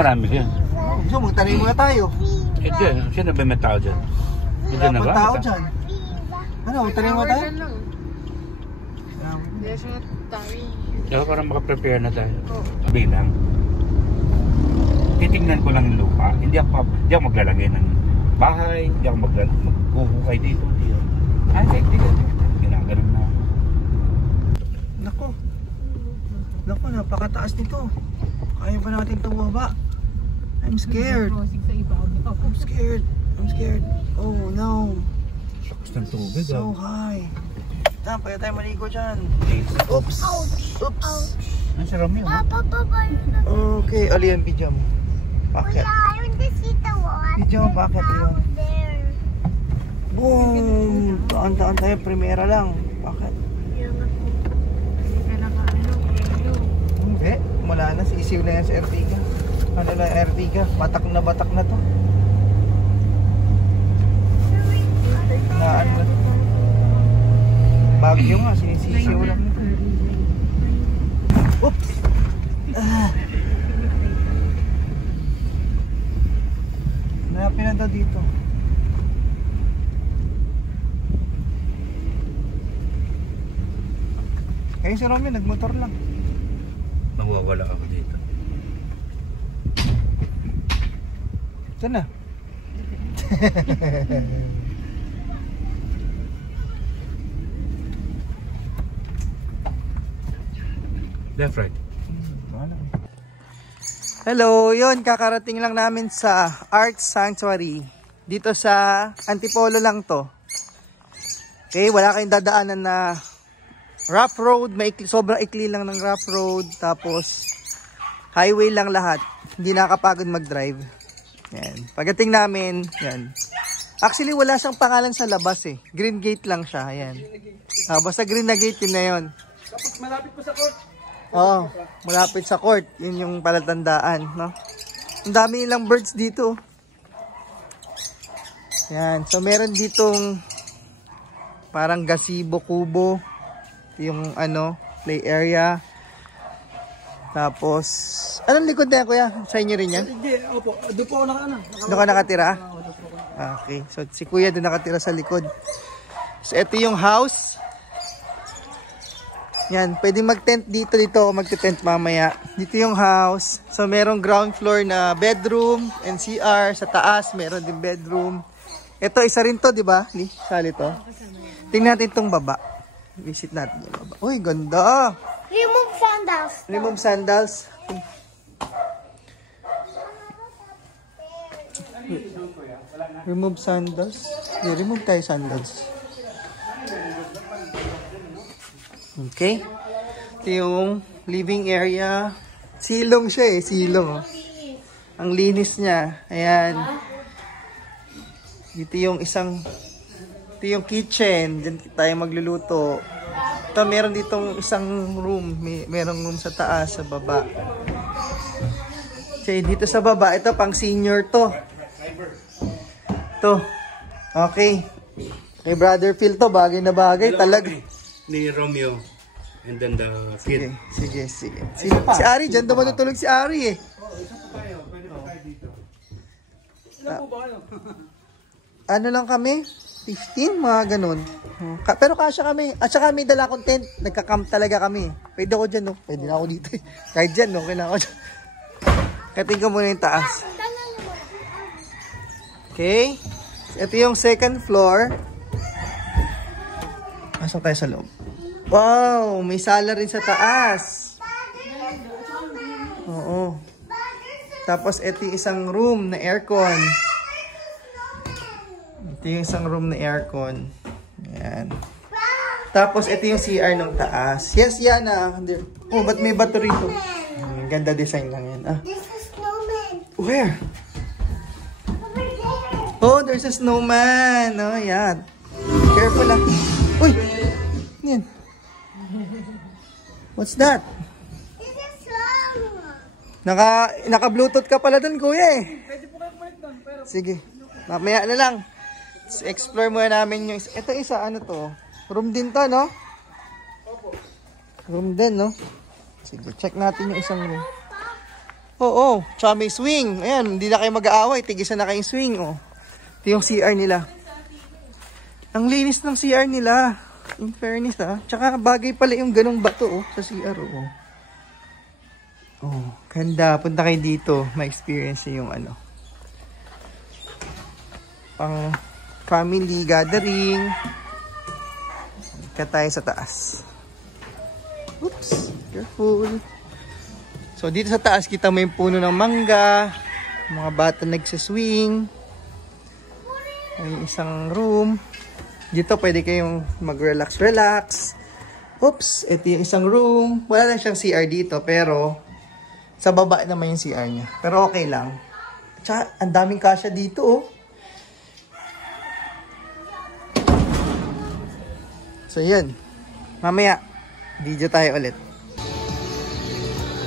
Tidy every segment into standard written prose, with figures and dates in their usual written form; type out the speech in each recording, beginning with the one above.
marami yan. So, magtanim muna tayo. Eh, dyan. Sino ba may tao dyan? Wala pang tao dyan. Ano, magtanim muna tayo? Yes, tayo. Kaya parang makaprepare na tayo. Bilang. Titingnan ko lang yung lupa. Hindi ako maglalagay ng bahay. Hindi ako magkuhukay dito. Hindi ko. Ginaganon na. Nako. Nako, napakataas nito. Kaya ba natin tumaba? I'm scared. I'm scared. I'm scared. Oh no. Lakas ng tubig. So high. Pwede tayo maligo dyan. Oops. Oops. Ang sarap yun. Okay, ali yan, video mo. Bakit? Video mo, bakit yun? Boom! Taan-taan tayo, primera lang. Bakit? Hindi, wala na. Sisiw na yan sa Ertiga. Ano na Ertiga? Batak na to. Na ano? Bagyo nga, sinisisiw lang. Oops! Hanapin na daw dito. Kaya si Romy, nagmotor lang. Mawawala ako dito. Saan na? Left, right. Hello, yun, kakarating lang namin sa Art Sanctuary. Dito sa Antipolo lang to. Okay, wala kayong dadaanan na rough road, sobrang ikli lang ng rough road, tapos highway lang lahat. Hindi nakakapagod mag-drive. Yan. Pagdating namin, yan. Actually, wala siyang pangalan sa labas eh. Green gate lang siya, ayan. Basta green na gate, yun na yun. Kapag malapit po sa court. Oo, malapit sa court. Yun yung palatandaan, no? Ang dami nilang birds dito. Yan. So, meron ditong parang gazebo, kubo. Yung ano, play area. Tapos, anong likod na yan, kuya? Sa inyo rin yan? Hindi, opo. Doon po ako Doon ka nakatira? Okay. So, si kuya doon nakatira sa likod. So, ito yung house. Yan, pwedeng mag-tent dito ako mag-tent mamaya. Dito yung house. So, merong ground floor na bedroom and CR. Sa taas, meron din bedroom. Ito, isa rin to, di ba? Sali to. Tingnan natin itong baba. Visit natin yung baba. Uy, ganda! Remove sandals. Remove sandals. Remove sandals. Yeah, remove tayo sandals. Okay. Ito yung living area. Silong siya eh. Silong. Ang linis niya. Ayan. Dito yung ito yung kitchen. Diyan tayo magluluto. Ito meron ditong isang room. Merong room sa taas, sa baba. Okay, dito sa baba. Ito pang senior to. Ito. Okay. Kay Brother Phil to. Bagay na bagay. Talaga. Ni Romeo and then the kid. Sige. Si Ari, dyan daw matutulog si Ari eh. Isa po tayo. Pwede pa tayo dito. Ilan po ba kayo? Ano lang kami? 15, mga ganun. Pero kasya kami. At saka may dala akong tent. Nagka-camp talaga kami. Pwede ako dyan, no? Pwede na ako dito eh. Kahit dyan, no? Kailangan ako dyan. Kating ko muna yung taas. Okay. Ito yung second floor. Pasok tayo sa loob. Wow! May sala rin sa taas. Oo. Tapos ito yung isang room na aircon. Ito yung isang room na aircon. Ayan. Tapos ito yung CR ng taas. Yes, yan ah. Oh, ba't may bato rito? Ganda design lang yan. This is snowman. Where? Over there. Oh, there's a snowman. Oh, yan. Careful ah. Uy! Yan. What's that? This is snow. Naka-bluetooth ka pala dun, kuya eh. Pwede po kayo palit doon. Pero Sige. Mamaya na lang. Explore muna namin yung... Ito isa, ano to? Room din to, no? Room din, no? Sige, check natin yung isang room. Oo, tsaka may swing. Ayan, hindi na kayo mag-aaway. Tigisa na kayong swing, oh. Ito yung CR nila. Ang linis ng CR nila. In fairness, ah. Tsaka bagay pala yung ganong bato, oh, sa CR, oh. Oh, ganda. Punta kayo dito. Ma-experience nyo yung ano. Pang family gathering. Ika tayo sa taas. Oops, careful. So, dito sa taas, kita mo yung puno ng mangga. Mga bata nagsaswing. May isang room. Dito, pwede kayong mag-relax. Oops, ito yung isang room. Wala lang siyang CR dito, pero sa baba naman yung CR niya. Pero okay lang. Tsaka, ang daming kasya dito, oh. So, yan. Mamaya, video tayo ulit.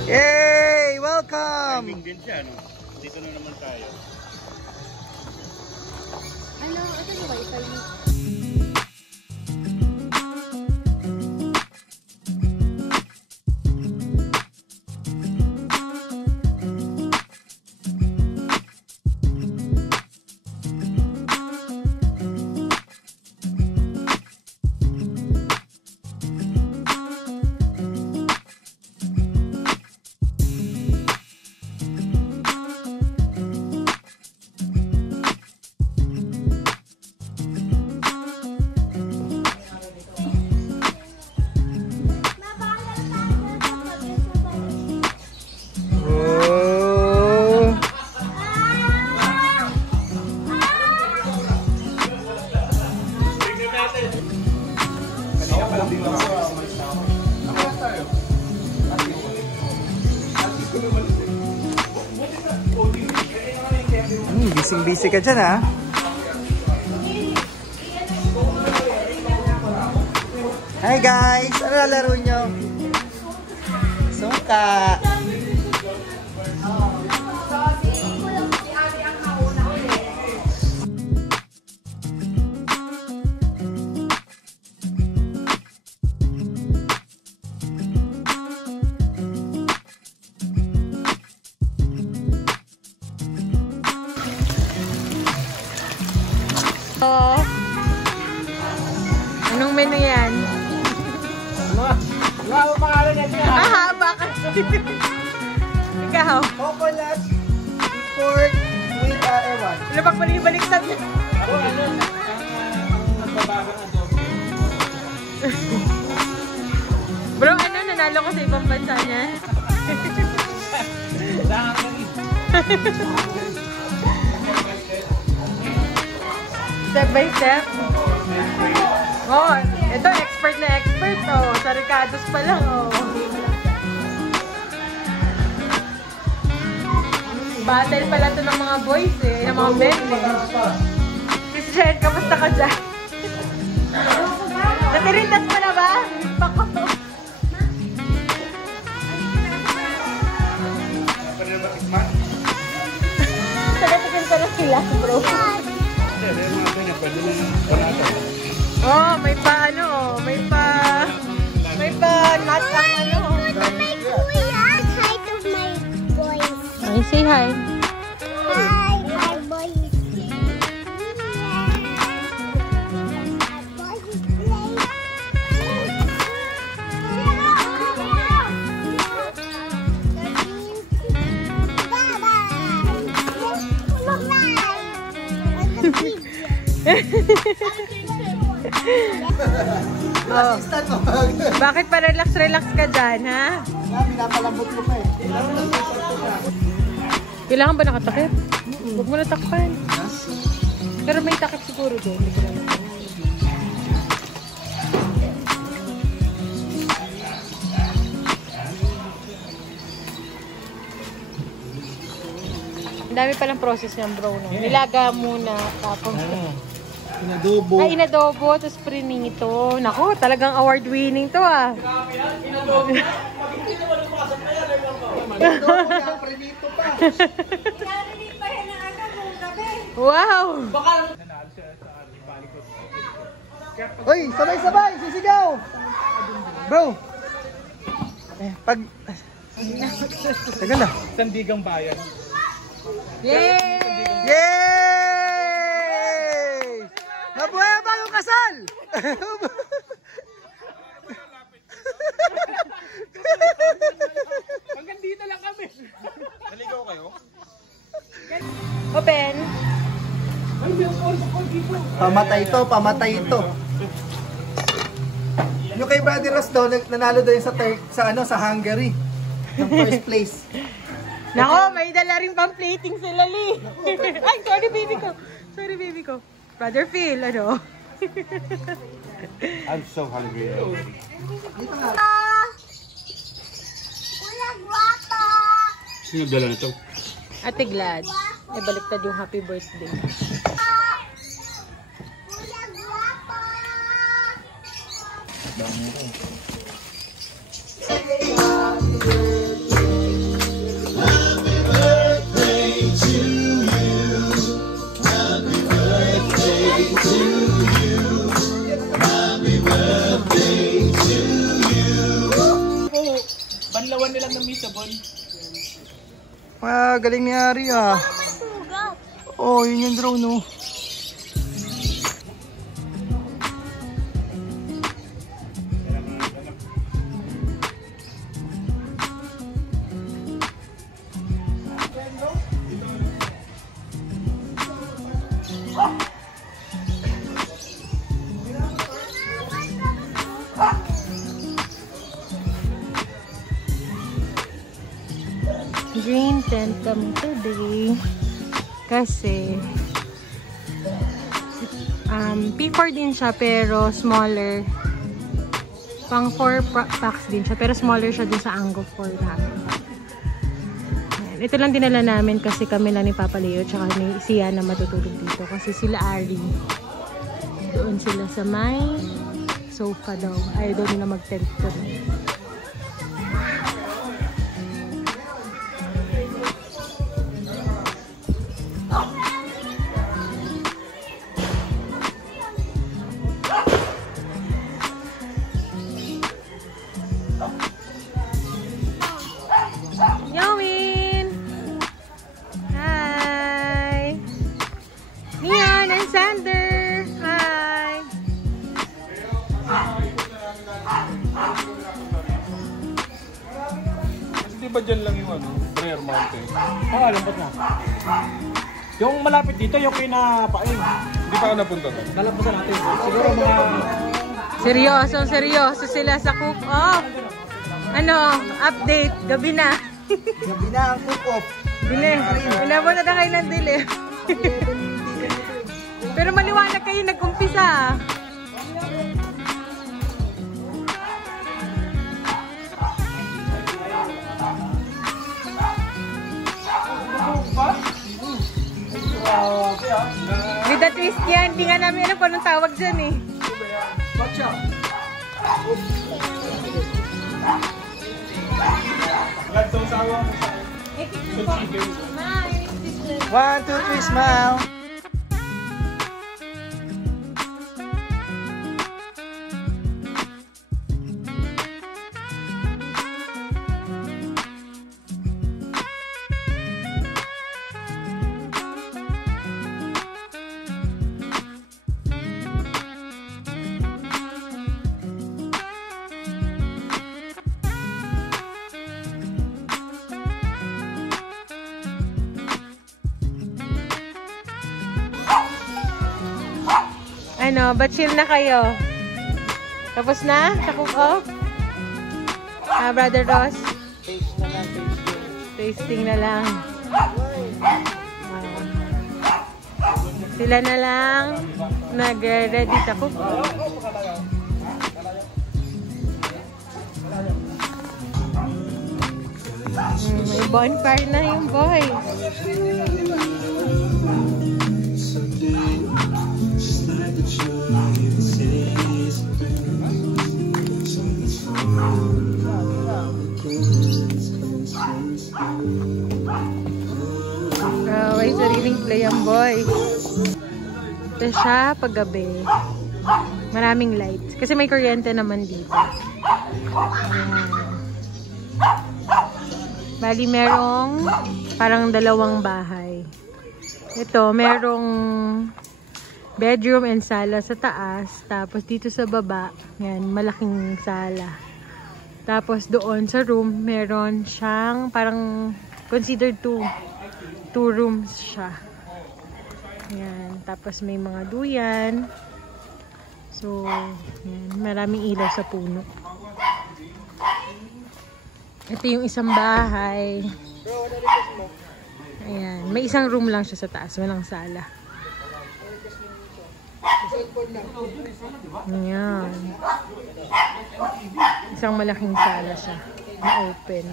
Yay! Welcome! Timing din siya, no? Dito na naman tayo. Ano? Ito yung wifi. Oh! Busy-busy ka dyan, ha? Hi guys! Ano lalaro nyo? Suka! Anong menu yan? Wala ko pangalan yan. Ah, bakit? Ikaw? Coconut pork with ewan. Ano pag balik-baliktad? Bro, ano? Nanalo ko sa ibang bansa niyan? Step by step. Oh, ito expert na expert, oh. Sa Ricardo's pa lang, oh. Battle pala to ng mga boys, eh. Ng mga men, eh. Christian, kamusta ka dyan? Natirindas mo na ba? Pako. Nagatikin ko na sila, bro. Oh, may pa ano, may pa not ang ano. My kuya, hi to my boys. Ay, say hi. Hi, my boys. Oh. Bakit pa relax ka dyan, ha? Pinapalambot mo pa eh. Kailangan ba nakatakip? Huwag mo natakpan. Pero may takip siguro doon. Ang dami palang process ng bro. No? Nilaga muna, tapos Inadobo. ay inadobo, tapos prinito. Naku, talagang award-winning to, ah. Inadobo na, prinito pa. Wow! Uy, sabay-sabay, sisigaw! Bro! Pag Tagal na. Sandigang bayan. Yay! Yay! Mabuhay ang bagong kasal! Hanggang dito lang kami. Naligaw kayo? Open. Pamatay ito. Yung kay Brother Ross daw, nanalo daw yung sa Hungary. Ng first place. Nako, may dala rin pang plating sila, Lee. Ay, sorry baby ko. Sorry baby ko. Brother Phil, ano? I'm so hungry. Kuya Guapa! Sino dala na ito? Ate Glad. Ay, baliktad yung happy birthday. Kuya Guapa! Banlawan nilang ng Misabon. Galing ni Ari ah. Sugaw! Oh, yun yung drone no. Green tent kami today. Kasi P4 din siya pero smaller. Pang 4 packs din siya pero smaller siya din sa Ango 4 namin. Ayan. Ito lang dinala namin kasi kami lang ni Papa Leo tsaka ni Siya na matutulog dito kasi sila Ari doon sila sa may sofa daw. Ay doon nila mag-tent doon. Yowin! Hi! Neon and Sander! Hi! Kasi di ba dyan lang yung Prayer Mountain? Alam ba't na? Yung malapit dito, yung kinapain. Hindi pa ka napunta doon? Nalampasan natin. Siguro mga... Seryoso sila sa cook-off. Ano, update, gabi na. Gabi na ang cook-off. Dili, inabot na kayo ng dili. Pero maliwanag kayo nag-umpisa. With the twist yan, hindi nga namin alam kung anong tawag dyan eh. Gotcha. Gladstone sawa mo sa... 1, 2, 3, smile. Ano, ba chill na kayo? Tapos na? Sa cook-off? Brother Ross? Tasting na lang. Sila na lang nag-ready sa cook-off. May bonfire na yung boy. May sariling play ang boy. Ito siya paggabi. Maraming lights. Kasi may kuryente naman dito. Ayan. Bali, merong parang dalawang bahay. Ito, merong bedroom and sala sa taas. Tapos dito sa baba, yan, malaking sala. Tapos doon sa room, meron siyang parang considered two rooms siya. Yan. Tapos may mga duyan. So, yan, maraming ilaw sa puno. Ito yung isang bahay. Ayan. May isang room lang siya sa taas. Walang sala. Ayan. Isang malaking sala siya. Na open.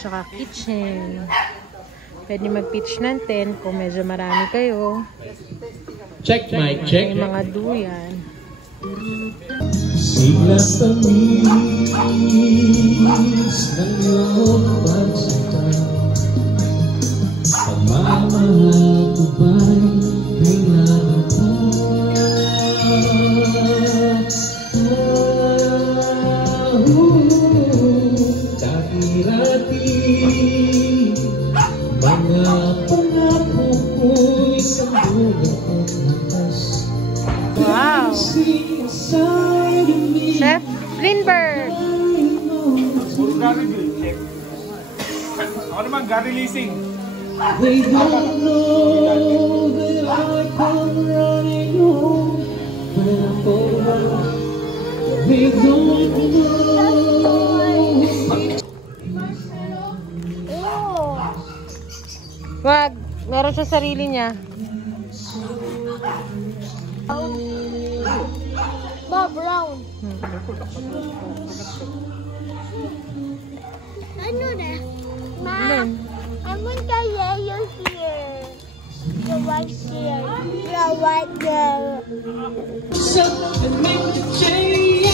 Tsaka kitchen. Pwede mag-pitch ng tent kung medyo marami kayo. Check mic, check. May mga duyan. Sigla tamis ng iyong pagsita. Pagmamahal ko ba'y kailangan pa? Dati-dati mga pangako ko'y sa bugat at lakas. Wow! Chef Lindbergh! Gary Chef. Ako naman, Gary Leasing. They don't know that I come running home when I'm over. They don't know. Wag! Meron siya sarili niya. Bob Brown. Ano na? Ma, I want the yellow here. The white here. The white there. Something make the change.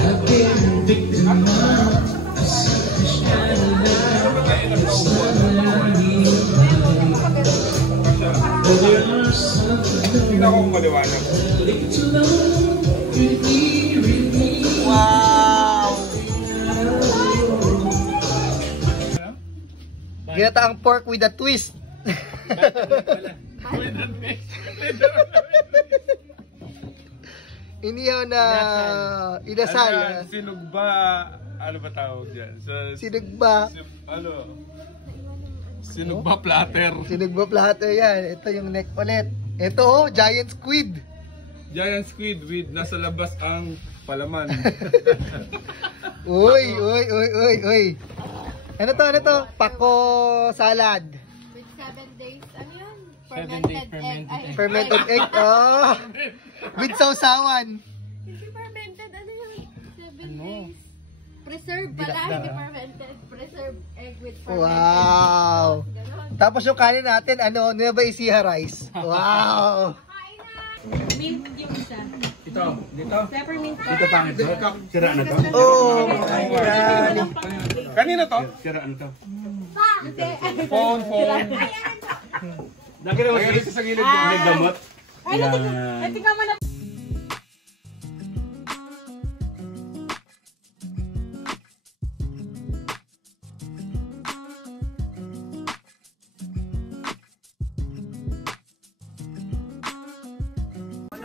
I've been victim of a selfish kind of love. It's not that I need but there are something Tingnan ko kung maliwanag. to love. Really. Wow! Ginataang pork with a twist. Inihaw na inasal. Ano yan? Sinugba. Ano ba tawag dyan? Sinugba. Ano? Sinugba platter. Sinugba platter yan. Ito yung neck ulit. Ito oh, giant squid. Giant squid with nasa labas ang palaman. Uy, uy, uy, uy, uy. Ano to? Pako salad. With 7 days, ano yun? 7 days fermented egg. Fermented egg. Oh. With sausawan. Hindi fermented, ano yun? 7 days. Preserved pala, hindi fermented. Preserved egg with fermented. Wow. Ganon. Tapos yung kanin natin, ano, Nueva Ecija rice. Wow. Mint yung isa. Ito, dito. Peppermint pa. Ito pangit to. Sira na to. Oh my God. Kanina to? Sira na to. Phone. Nakita mo Lagyan sa gilid ko. may gamot. Ay, tingnan mo na.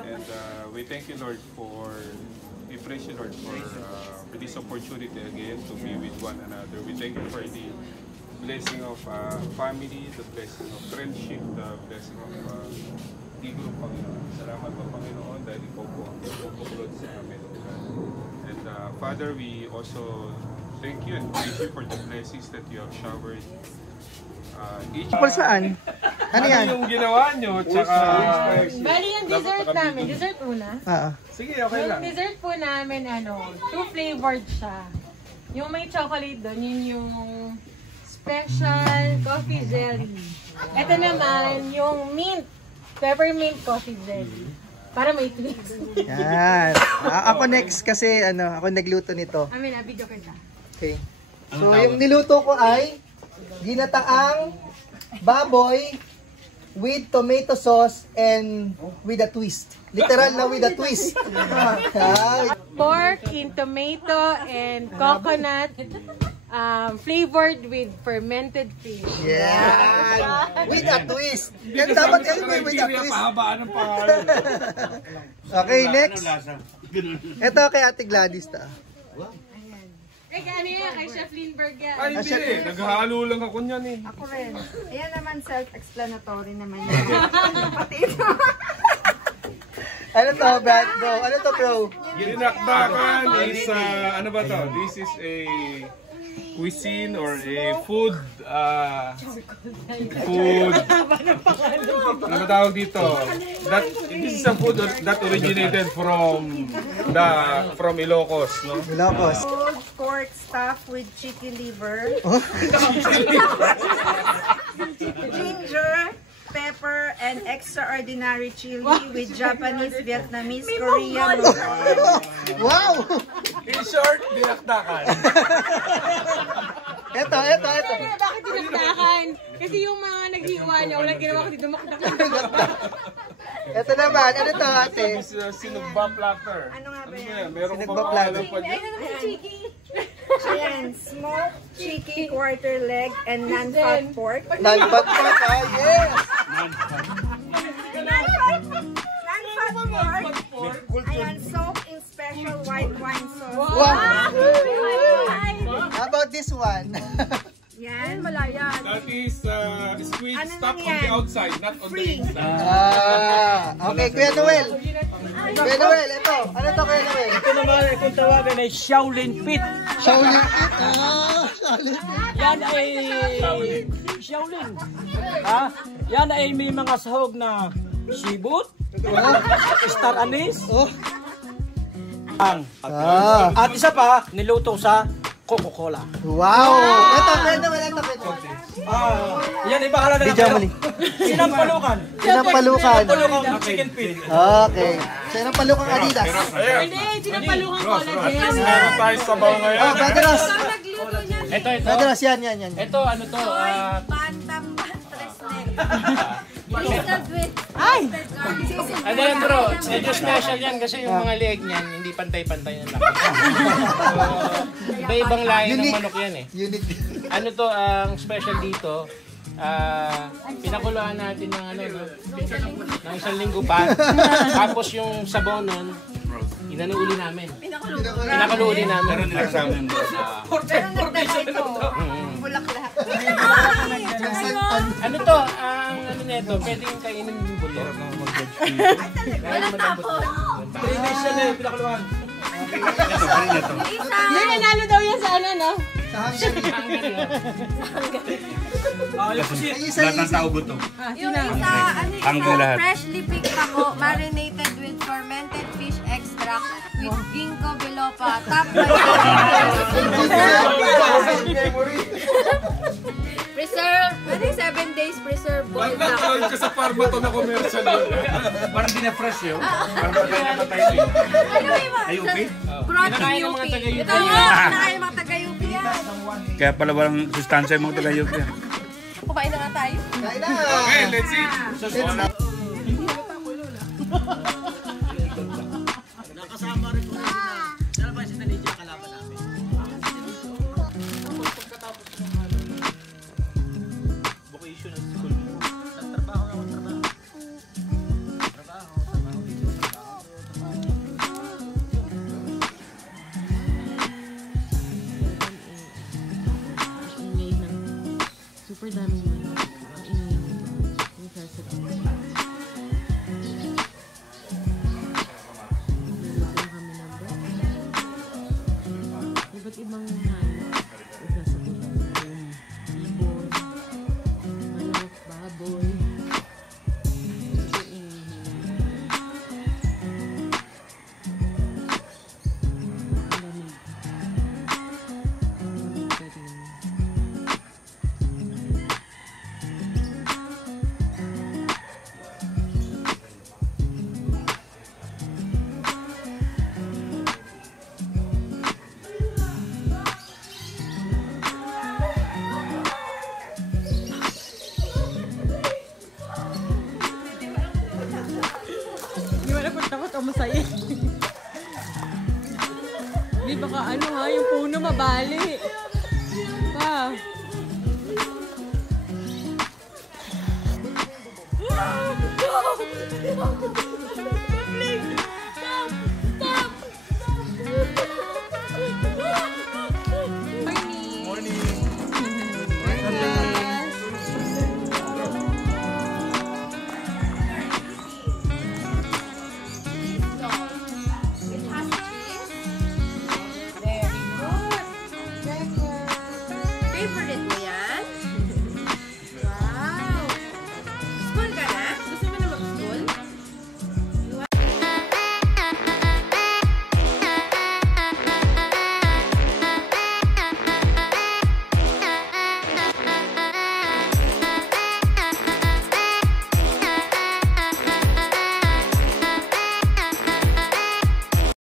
And we thank you, Lord, we praise you, Lord, for this opportunity again to be with one another. We thank you for the blessing of family, the blessing of friendship, the blessing of igro, Panginoon. Salamat po, Panginoon, dahil ikaw po ang pagpukulod sa amin. And Father, we also thank you and praise you for the blessings that you have showered. Tungkol saan? Ano yan? yung ginawa nyo? Tsaka... Bali yung dessert namin. Dessert una. Sige, okay lang. Yung dessert po namin, two flavored siya. Yung may chocolate doon, yun yung special coffee jelly. Ito naman, yung mint, peppermint coffee jelly. Para may twist. Yan. Ako next kasi ako nagluto nito. Amin na, video kita. Okay. So yung niluto ko ay ginataang baboy with tomato sauce and with a twist. Literal na with a twist. Pork in tomato and coconut, flavored with fermented fish. Yeah. With a twist. Yan dapat yan with a twist. Okay, next. Ito kay Ate Gladys ta. Eh, ano yan? Kay Chef Lindbergh yan. Ay, hindi. Naghahalo lang ako niyan eh. Ako rin. Ayan naman, self-explanatory naman yan. Pati ito. Ano to, Brad, bro? Ano to, bro? Dinakdakan is, ano ba to? This is a cuisine or a food, ano ba tawag dito? This is a food that originated from Ilocos, no? Ilocos. Pulled pork stuffed with chicken liver. Ginger, pepper, and extraordinary chili with Japanese, Vietnamese, Korean. Wow! In short, dinakdakan. Ito. Bakit dinakdakan? Kasi yung mga naghiwa niya, walang ginawa kasi dumakdakan. Ito naman, ano to, ate? This is a sinugba platter. Ano nga ba yan? Meron Sinugba pa platter. pa dyan. Ayan, smoked chicken quarter leg and non-fat pork. Non-fat pork, yes! Non-fat pork. Ayan, soaked in special white wine sauce. Wow! How about this one? Yan, malaya. That is squid Ano stuck lang on the yan? outside, not on the Free. inside. Okay, Kuya Noel. Kuya Noel, ito. Ano to, Kuya Noel? Ito naman kung tawagan ay Shaolin Pit. Shaolin Pit. Shaolin Pit. Yan ay Shaolin. Ha? Yan ay may mga sahog na sibut, star anise, at isa pa niluto sa Coca-Cola. Wow! Ito, Kuya Noel, ito. Yan ay bahala na lang Video kayo. muli. Sinampalukan. Sinampalukan. Sinampalukan ng chicken pit. Okay. Sinampalukan Adidas. Hindi, sinapalukan ko na din. Meron tayo sabaw ngayon. Oh, Brother Ross. Ito. Brother Ross, yan. Ito, ano to? Bantam bantres leg. Ay! Ano yan bro? Medyo special yan kasi yung mga leeg niyan, hindi pantay-pantay na laki. Iba-ibang lahi ng Unique. manok yan eh. Unique. Ano to, ang special dito, pinakuluan natin ng ng isang linggo pa. Tapos yung sabaw nun, inanuuli namin. Pinakulo uli namin. Meron nila sa amin. Pero nagdalay ko. Bulak lahat. Ano to, ang ano nito, pwedeng kainin yung buto. Wala tapos. 3 days yan eh, pinakuluan. Hindi, nanalo daw yan sa ano, no? Sa Hungary. Ay, isa. Lahat ng tao gutom. Yung isa, Hanggang lahat. freshly picked pako, marinated with fermented fish extract with ginkgo biloba, top preserve, 7 days preserved boiled duck. Nagkakaroon ka sa farma to na commercial yun. Parang di na-fresh yun. Parang patay na patay yun. Ano yung Ay, okay? Brought to Kinakain ng mga UP. taga-UP. Ito nga, kinakain ng mga taga-UP yan. Kaya pala walang sustansya yung mga talayog yan. Kumain na nga tayo. Kain na. Okay, let's eat. Nakasama rin po natin na si Tanidia kalaban namin. Pagkatapos ng vocational school, nagtrabaho ako trabaho. Super daming mga yung president. Di baka ano ha, yung puno mabali. Pa.